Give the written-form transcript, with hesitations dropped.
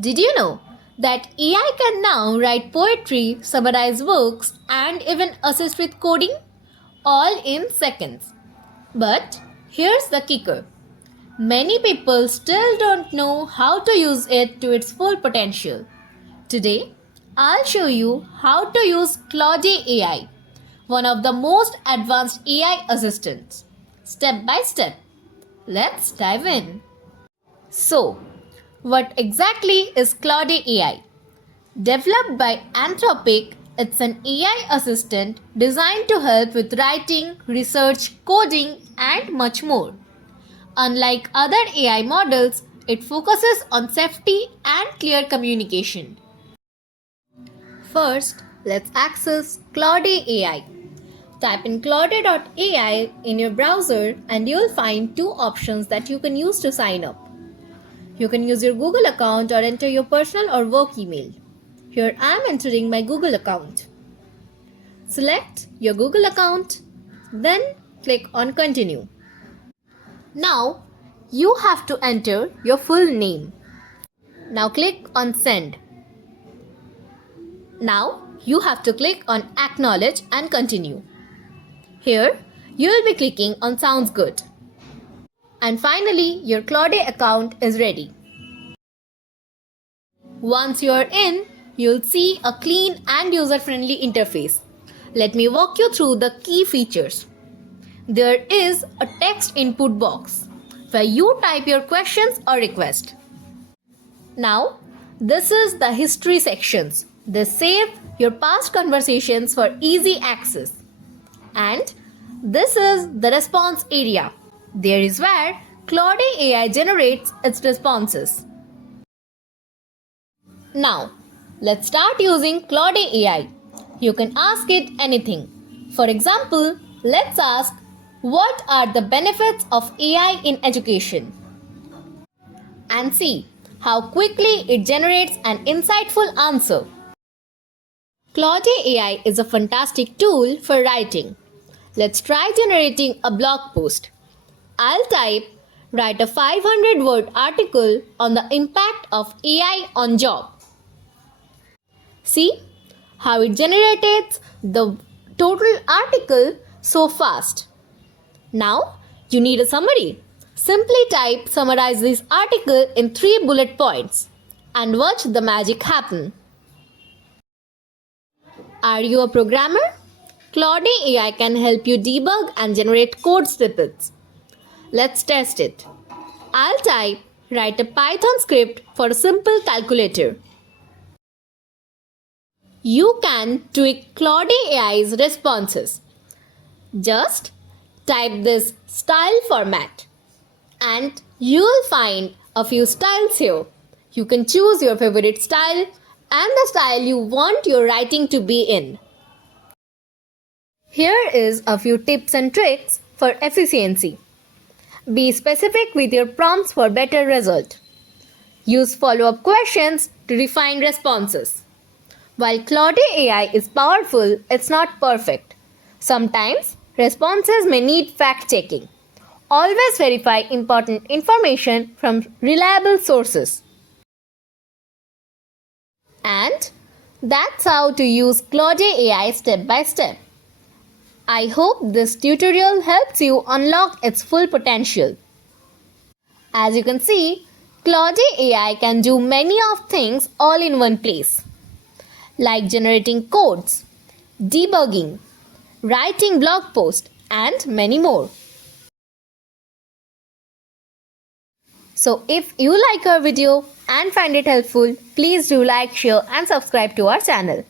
Did you know that AI can now write poetry, summarize books, and even assist with coding? All in seconds. But here's the kicker. Many people still don't know how to use it to its full potential. Today, I'll show you how to use Claude AI, one of the most advanced AI assistants, step by step. Let's dive in. So, what exactly is Claude AI? Developed by Anthropic, it's an AI assistant designed to help with writing, research, coding, and much more. Unlike other AI models, it focuses on safety and clear communication. First, let's access Claude AI. Type in claude.ai in your browser and you'll find two options that you can use to sign up. You can use your Google account or enter your personal or work email. Here I am entering my Google account. Select your Google account, then click on Continue. Now you have to enter your full name. Now click on Send. Now you have to click on Acknowledge and Continue. Here you will be clicking on Sounds Good. And finally your Claude account is ready. Once you are in, you'll see a clean and user-friendly interface. Let me walk you through the key features. There is a text input box where you type your questions or request. Now, this is the history sections. They save your past conversations for easy access. And this is the response area. There is where Claude AI generates its responses. Now, let's start using Claude AI. You can ask it anything. For example, let's ask, what are the benefits of AI in education? And see how quickly it generates an insightful answer. Claude AI is a fantastic tool for writing. Let's try generating a blog post. I'll type, write a 500-word article on the impact of AI on job. See how it generates the total article so fast. Now you need a summary. Simply type summarize this article in 3 bullet points and watch the magic happen. Are you a programmer? Claude AI can help you debug and generate code snippets. Let's test it. I'll type write a Python script for a simple calculator. You can tweak Claude AI's responses. Just type this style format and you'll find a few styles here. You can choose your favorite style and the style you want your writing to be in. Here is a few tips and tricks for efficiency. Be specific with your prompts for better result. Use follow-up questions to refine responses. While Claude AI is powerful, it's not perfect. Sometimes responses may need fact-checking. Always verify important information from reliable sources. And that's how to use Claude AI step by step. I hope this tutorial helps you unlock its full potential. As you can see, Claude AI can do many of things all in one place, like generating codes, debugging, writing blog posts, and many more. So if you like our video and find it helpful, please do like, share and subscribe to our channel.